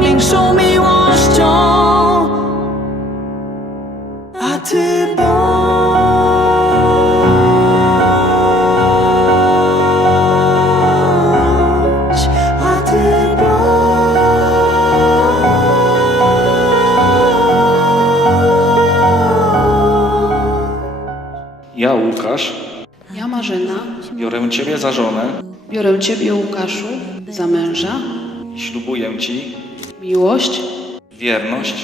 największą miłością. A ty bądź, a ty bądź. Ja, Łukasz, Ja, Marzena, biorę Ciebie za żonę. Biorę Ciebie, Łukaszu, za męża, i ślubuję Ci miłość wierność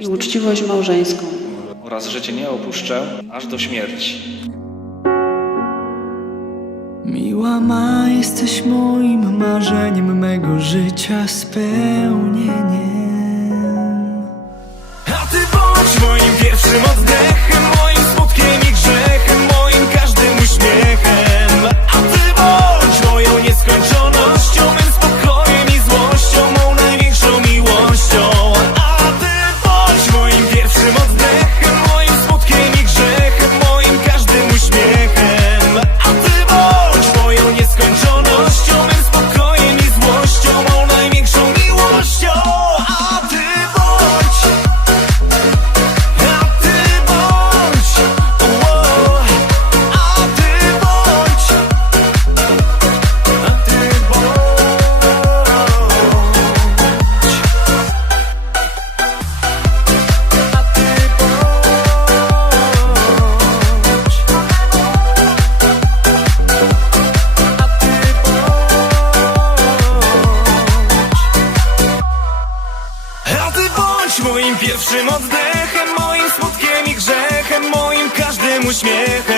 i uczciwość małżeńską. oraz, że Cię nie opuszczę aż do śmierci. Miła ma, jesteś moim marzeniem, mego życia spełnieniem. A ty bądź moim pierwszym oddechem, moim pierwszym oddechem, moim smutkiem i grzechem, moim każdym uśmiechem.